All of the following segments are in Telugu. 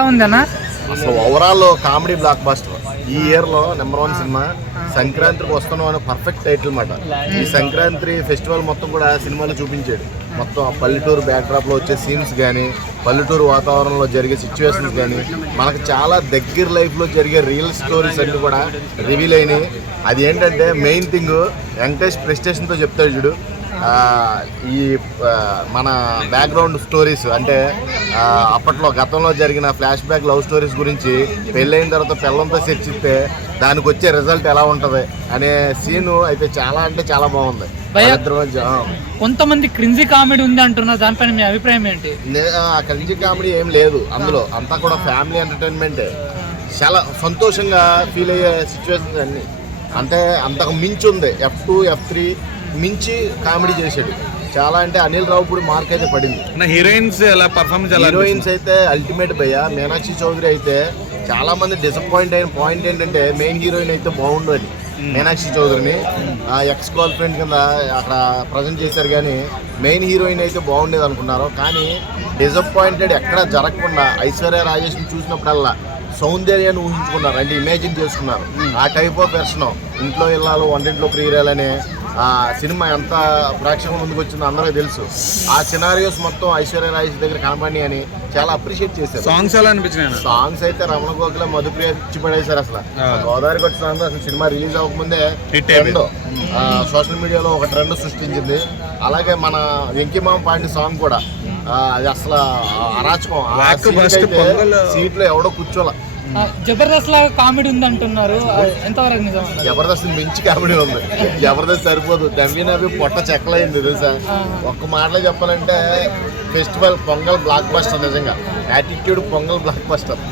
ఉందన్నా అసలు ఓవరాల్ కామెడీ బ్లాక్ బస్టర్ ఈ ఇయర్ లో నెంబర్ 1 సినిమా. సంక్రాంతికి వస్తున్నాం అని పర్ఫెక్ట్ టైటిల్ మాట. ఈ సంక్రాంతి ఫెస్టివల్ మొత్తం కూడా సినిమాలో చూపించాడు. మొత్తం పల్లెటూరు బ్యాక్డ్రాప్ లో వచ్చే సీన్స్ కానీ, పల్లెటూరు వాతావరణంలో జరిగే సిచ్యువేషన్స్ కానీ, మనకు చాలా దగ్గర లైఫ్ లో జరిగే రియల్ స్టోరీస్ అన్ని కూడా రివీల్ అయినాయి. అది ఏంటంటే మెయిన్ థింగ్ వెంకటేష్ ప్రెస్టేషన్ తో చెప్తాడు చూడు. ఈ మన బ్యాక్గ్రౌండ్ స్టోరీస్ అంటే అప్పట్లో గతంలో జరిగిన ఫ్లాష్ బ్యాక్ లవ్ స్టోరీస్ గురించి, పెళ్ళైన తర్వాత పిల్లలతో చర్చిస్తే దానికి వచ్చే రిజల్ట్ ఎలా ఉంటుంది అనే సీను అయితే చాలా అంటే చాలా బాగుంది. కొంతమంది క్రింజీ కామెడీ ఉంది అంటున్నారు, దానిపైన మీ అభిప్రాయం ఏంటి? క్రింజీ కామెడీ ఏం లేదు అందులో, అంతా కూడా ఫ్యామిలీ ఎంటర్టైన్మెంటే. చాలా సంతోషంగా ఫీల్ అయ్యే సిచ్యువేషన్స్ అన్ని. అంటే అంతకు మించి ఉంది. F2 F3 మించి కామెడీ చేశాడు చాలా. అంటే అనిల్ రావుపూడి మార్క్ అయితే పడింది. హీరోయిన్స్ అయితే అల్టిమేట్ భయ్య. మీనాక్షి చౌదరి అయితే చాలా మంది డిసప్పాయింట్ అయిన పాయింట్ ఏంటంటే మెయిన్ హీరోయిన్ అయితే బాగుండు అని. మీనాక్షి చౌదరిని ఎక్స్ గర్ల్ ఫ్రెండ్ కింద అక్కడ ప్రజెంట్ చేశారు, కానీ మెయిన్ హీరోయిన్ అయితే బాగుండేది అనుకున్నారు. కానీ డిసప్పాయింటెడ్ ఎక్కడ జరగకుండా ఐశ్వర్య రాజేష్ని చూసినప్పుడల్లా సౌందర్యాన్ని ఊహించుకున్నారు, అంటే ఇమాజిన్ చేసుకున్నారు. ఆ టైప్ ఆఫ్ వెర్షన్ ఇంట్లో ఇల్లాలు వంటింట్లో ప్రియురాలనే ఆ సినిమా ఎంత ప్రేక్షకుల ముందుకు వచ్చిందో అందరికీ తెలుసు. ఆ సినారియోస్ మొత్తం ఐశ్వర్య రాజేష్ దగ్గర కనపడి అని చాలా అప్రిషియేట్ చేశారు. సాంగ్స్ ఎలా అనిపించినాయి? సాంగ్స్ అయితే రమణ గోఖల మధుప్రియ ఇచ్చి పడేశారు. అసలు గోదావరికి వచ్చిన అసలు సినిమా రిలీజ్ అవ్వకముందే ట్రెండ్ సోషల్ మీడియాలో ఒక ట్రెండ్ సృష్టించింది. అలాగే మన వెంకీమామ పాడిన సాంగ్ కూడా అది అసలు అరాచకం. సీట్లో ఎవడో కూర్చోలే. జబర్దస్త్ లాగా కామెడీ ఉంది అంటున్నారు, ఎంతవరకు నిజం? జబర్దస్త్ మించి కామెడీ ఉంది. జబర్దస్త్ సరిపోదు, నవ్వి పొట్ట చెక్కలైంది తెలుసా. ఒక్క మాటలో చెప్పాలంటే ఫెస్టివల్ పొంగల్ బ్లాక్ బస్టర్. నిజంగా యాటిట్యూడ్ పొంగల్ బ్లాక్ బస్టర్.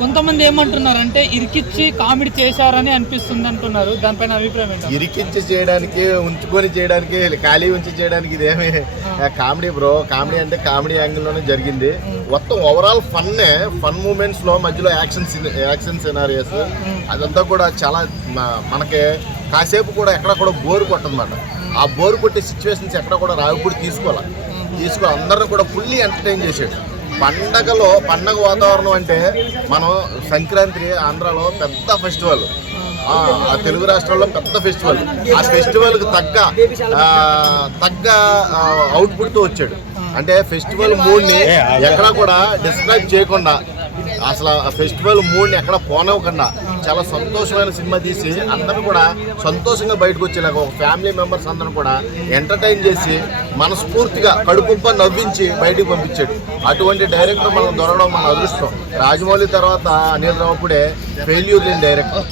కొంతమంది ఏమంటున్నారు అంటే ఇరికిచ్చి కామెడీ చేశారని అనిపిస్తుంది అంటున్నారు, దానిపైన అభిప్రాయం ఏంటి? ఇరికిచ్చి చేయడానికి, ఉంచుకొని చేయడానికి, ఖాళీ ఉంచి చేయడానికి ఇదేమి కామెడీ బ్రో. కామెడీ అంటే కామెడీ యాంగిల్లోనే జరిగింది. మొత్తం ఓవరాల్ ఫన్ మూమెంట్స్ లో మధ్యలో యాక్షన్ సినారియోస్ అదంతా కూడా చాలా మనకి కాసేపు కూడా ఎక్కడ కూడా బోర్ కొట్టదన్నమాట. ఆ బోర్ కొట్టే సిచ్యువేషన్స్ ఎక్కడ కూడా రావిపూడి తీసుకోవాలి అందరిని కూడా ఫుల్లీ ఎంటర్టైన్ చేసాడు. పండగ వాతావరణం అంటే మనం సంక్రాంతి ఆంధ్రాలో పెద్ద ఫెస్టివల్, తెలుగు రాష్ట్రాల్లో పెద్ద ఫెస్టివల్. ఆ ఫెస్టివల్కి తగ్గ అవుట్పుట్తో వచ్చాడు. అంటే ఫెస్టివల్ మూడ్ని ఎక్కడా కూడా డిస్క్రైబ్ చేయకుండా, అసలు ఆ ఫెస్టివల్ మూడ్ని ఎక్కడ పోనివ్వకుండా చాలా సంతోషమైన సినిమా తీసి అందరూ కూడా సంతోషంగా బయటకు వచ్చేలాగా ఒక ఫ్యామిలీ మెంబర్స్ అందరూ కూడా ఎంటర్టైన్ చేసి మనస్ఫూర్తిగా కడుపుంప నవ్వించి బయటికి పంపించాడు. అటువంటి డైరెక్టర్ మనం దొరకడం మన అదృష్టం. రాజమౌళి తర్వాత అనిల్ రావుపూడే ఫెయిల్యూర్ లేని డైరెక్టర్.